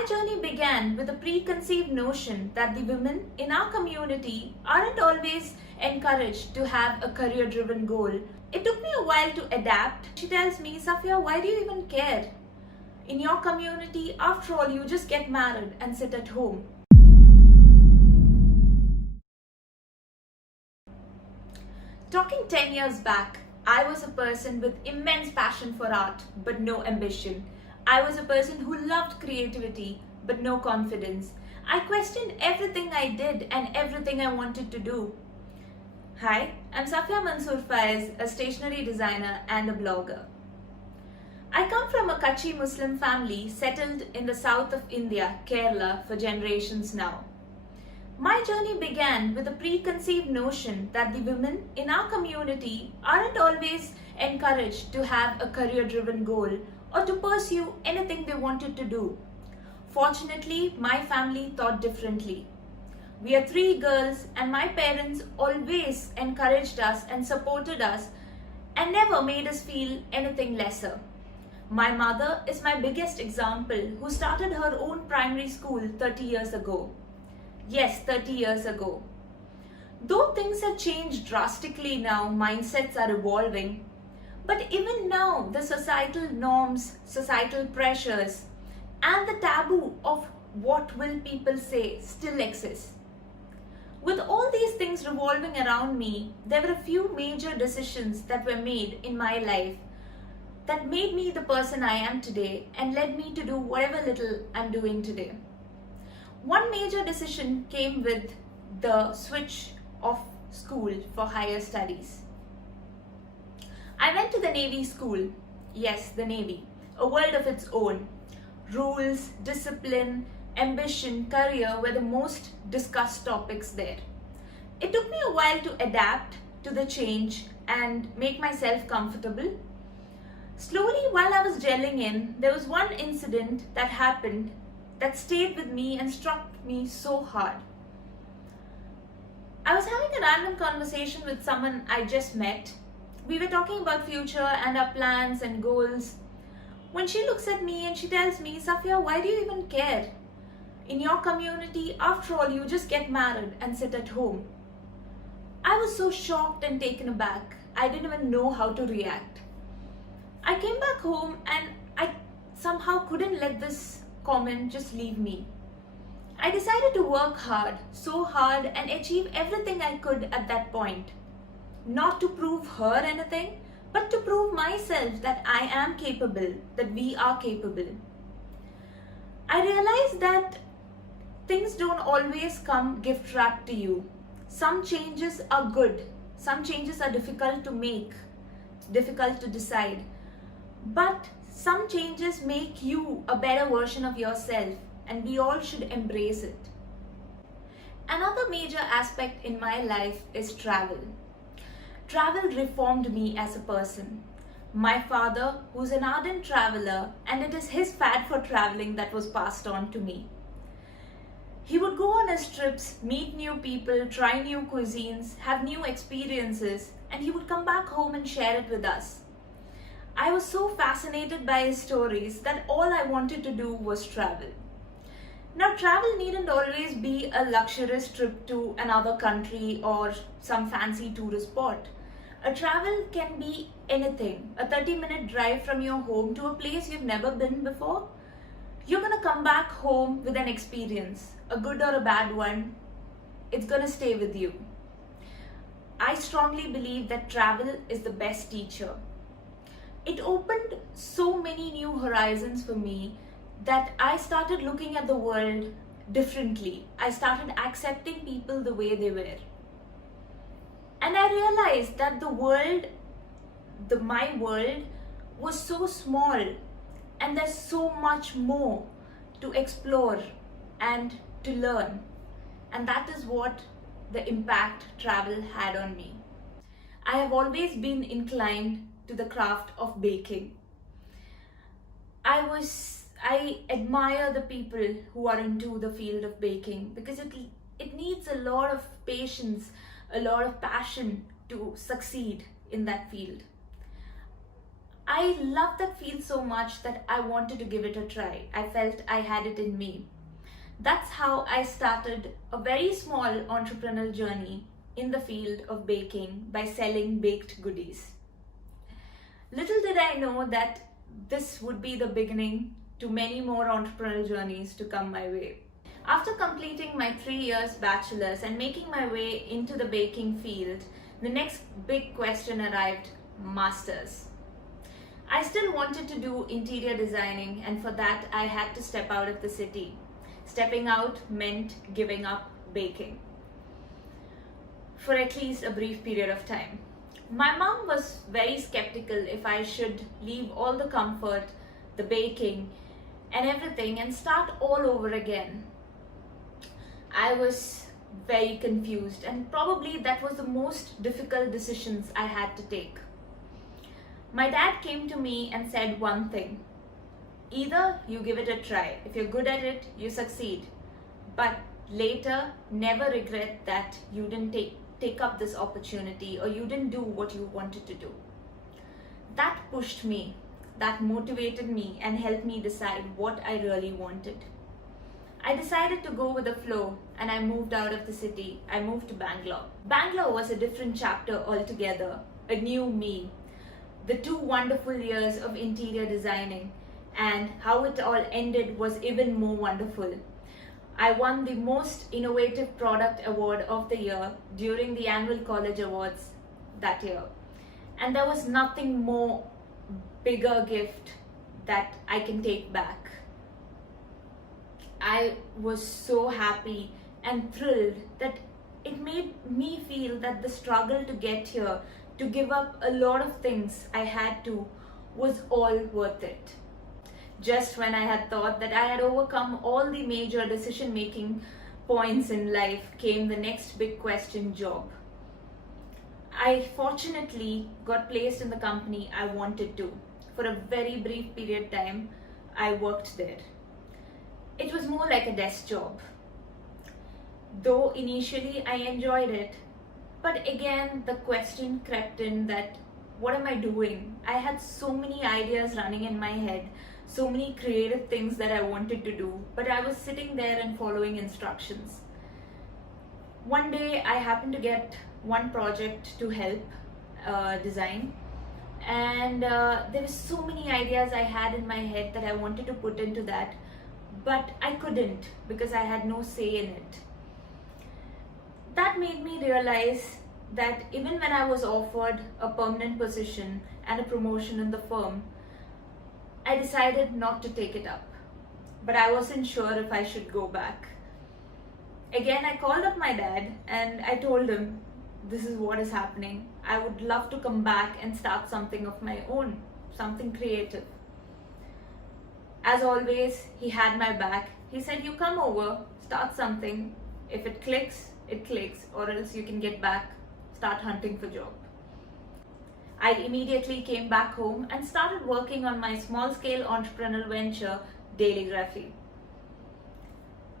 My journey began with a preconceived notion that the women in our community aren't always encouraged to have a career-driven goal. It took me a while to adapt. She tells me, Safia, why do you even care? In your community, after all, you just get married and sit at home. Talking 10 years back, I was a person with immense passion for art, but no ambition. I was a person who loved creativity, but no confidence. I questioned everything I did and everything I wanted to do. Hi, I'm Safia Mansoor, a stationery designer and a blogger. I come from a Kutchi Muslim family settled in the south of India, Kerala, for generations now. My journey began with a preconceived notion that the women in our community aren't always encouraged to have a career-driven goal or to pursue anything they wanted to do. Fortunately, my family thought differently. We are 3 girls and my parents always encouraged us and supported us and never made us feel anything lesser. My mother is my biggest example, who started her own primary school 30 years ago. Yes, 30 years ago. Though things have changed drastically now, mindsets are evolving. But even now, the societal norms, societal pressures, and the taboo of what will people say still exists. With all these things revolving around me, there were a few major decisions that were made in my life that made me the person I am today and led me to do whatever little I'm doing today. One major decision came with the switch of school for higher studies. I went to the Navy school. Yes, the Navy. A world of its own. Rules, discipline, ambition, career were the most discussed topics there. It took me a while to adapt to the change and make myself comfortable. Slowly, while I was gelling in, there was one incident that happened that stayed with me and struck me so hard. I was having a random conversation with someone I just met. We were talking about future and our plans and goals. When she looks at me and she tells me, Safia, why do you even care? In your community, after all, you just get married and sit at home. I was so shocked and taken aback. I didn't even know how to react. I came back home and I somehow couldn't let this comment just leave me. I decided to work hard, so hard, and achieve everything I could at that point. Not to prove her anything, but to prove myself that I am capable, that we are capable. I realized that things don't always come gift wrapped to you. Some changes are good, some changes are difficult to make, difficult to decide. But some changes make you a better version of yourself, and we all should embrace it. Another major aspect in my life is travel. Travel reformed me as a person. My father, who's an ardent traveler, and it is his fad for traveling that was passed on to me. He would go on his trips, meet new people, try new cuisines, have new experiences, and he would come back home and share it with us. I was so fascinated by his stories that all I wanted to do was travel. Now, travel needn't always be a luxurious trip to another country or some fancy tourist spot. A travel can be anything. A 30-minute drive from your home to a place you've never been before. You're gonna come back home with an experience, a good or a bad one. It's gonna stay with you. I strongly believe that travel is the best teacher. It opened so many new horizons for me that I started looking at the world differently. I started accepting people the way they were. And I realized that my world was so small, and there's so much more to explore and to learn. And that is what the impact travel had on me. I have always been inclined to the craft of baking. I admire the people who are into the field of baking because it needs a lot of patience, a lot of passion to succeed in that field. I loved that feel so much that I wanted to give it a try. I felt I had it in me. That's how I started a very small entrepreneurial journey in the field of baking by selling baked goodies. Little did I know that this would be the beginning to many more entrepreneurial journeys to come my way. After completing my 3 years bachelor's and making my way into the baking field, the next big question arrived: masters. I still wanted to do interior designing, and for that I had to step out of the city. Stepping out meant giving up baking for at least a brief period of time. My mom was very skeptical if I should leave all the comfort, the baking, and everything and start all over again. I was very confused, and probably that was the most difficult decisions I had to take. My dad came to me and said one thing: either you give it a try. If you're good at it, you succeed. But later, never regret that you didn't take up this opportunity or you didn't do what you wanted to do. That pushed me, that motivated me and helped me decide what I really wanted. I decided to go with the flow and I moved out of the city. I moved to Bangalore. Bangalore was a different chapter altogether, a new me. The 2 wonderful years of interior designing and how it all ended was even more wonderful. I won the Most Innovative Product Award of the Year during the annual college awards that year. And there was nothing more bigger gift that I can take back. I was so happy and thrilled that it made me feel that the struggle to get here, to give up a lot of things I had to, was all worth it. Just when I had thought that I had overcome all the major decision-making points in life, came the next big question: job. I fortunately got placed in the company I wanted to. For a very brief period of time, I worked there. It was more like a desk job. Though initially I enjoyed it, but again the question crept in that what am I doing? I had so many ideas running in my head, so many creative things that I wanted to do, but I was sitting there and following instructions. One day I happened to get one project to help design, and there were so many ideas I had in my head that I wanted to put into that, but I couldn't because I had no say in it. That made me realize that even when I was offered a permanent position and a promotion in the firm, I decided not to take it up. But I wasn't sure if I should go back. Again, I called up my dad and I told him, this is what is happening. I would love to come back and start something of my own, something creative. As always, he had my back. He said, you come over, start something. If it clicks, or else you can get back, start hunting for job. I immediately came back home and started working on my small-scale entrepreneurial venture, Dailygraphy.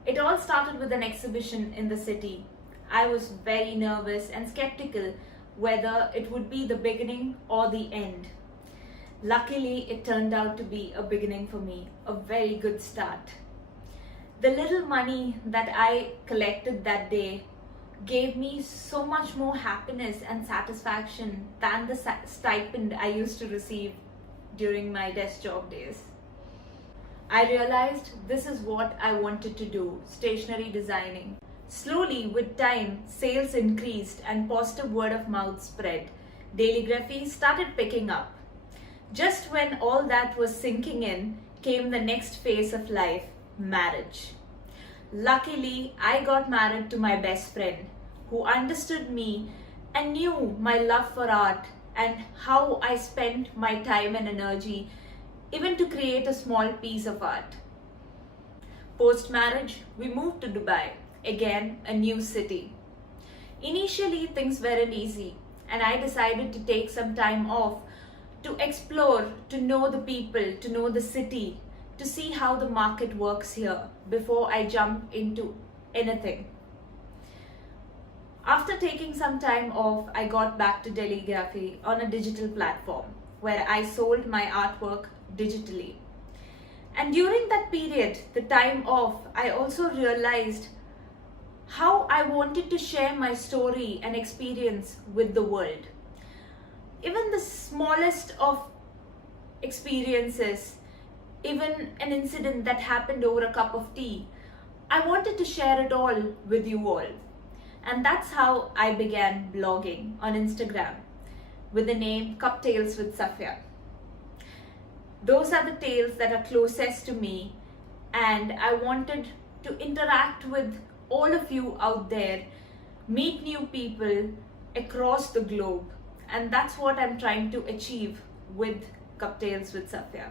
It all started with an exhibition in the city. I was very nervous and skeptical whether it would be the beginning or the end. Luckily, it turned out to be a beginning for me, a very good start. The little money that I collected that day gave me so much more happiness and satisfaction than the stipend I used to receive during my desk job days. I realized this is what I wanted to do, stationery designing. Slowly, with time, sales increased and positive word of mouth spread. Dailygraphy started picking up. Just when all that was sinking in, came the next phase of life, marriage. Luckily, I got married to my best friend, who understood me and knew my love for art and how I spent my time and energy even to create a small piece of art. Post-marriage, we moved to Dubai, again a new city. Initially, things weren't easy, and I decided to take some time off to explore, to know the people, to know the city, to see how the market works here before I jump into anything. After taking some time off, I got back to Dailygraphy on a digital platform. where I sold my artwork digitally. And during that period, the time off, I also realized how I wanted to share my story and experience with the world. Even the smallest of experiences, even an incident that happened over a cup of tea, I wanted to share it all with you all. And that's how I began blogging on Instagram with the name Cocktails with Safia. Those are the tales that are closest to me, and I wanted to interact with all of you out there, meet new people across the globe, and that's what I'm trying to achieve with Cocktails with Safia.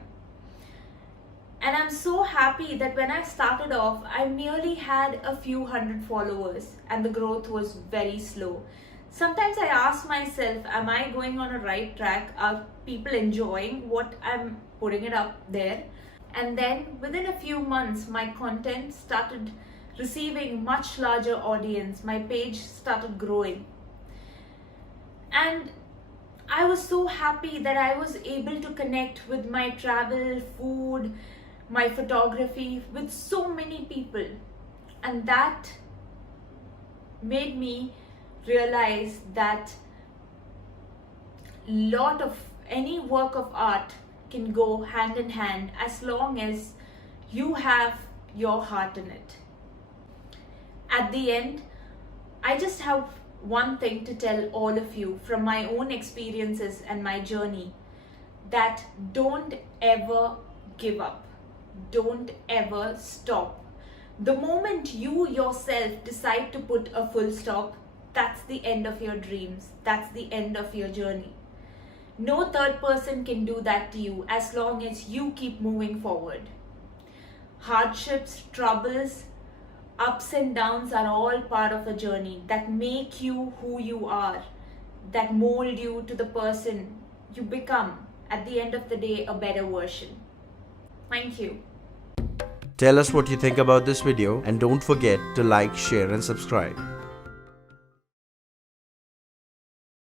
And I'm so happy that when I started off, I merely had a few hundred followers and the growth was very slow. Sometimes I ask myself, am I going on a right track? Are people enjoying what I'm putting it up there? And then within a few months, my content started receiving much larger audience. My page started growing. And I was so happy that I was able to connect with my travel, food, my photography with so many people. And that made me realize that lot of any work of art can go hand in hand as long as you have your heart in it. At the end, I just have one thing to tell all of you from my own experiences and my journey, that don't ever give up. Don't ever stop. The moment you yourself decide to put a full stop, that's the end of your dreams. That's the end of your journey. No third person can do that to you as long as you keep moving forward. Hardships, troubles, ups and downs are all part of a journey that make you who you are, that mold you to the person you become. At the end of the day, a better version. Thank you. Tell us what you think about this video and don't forget to like, share and subscribe.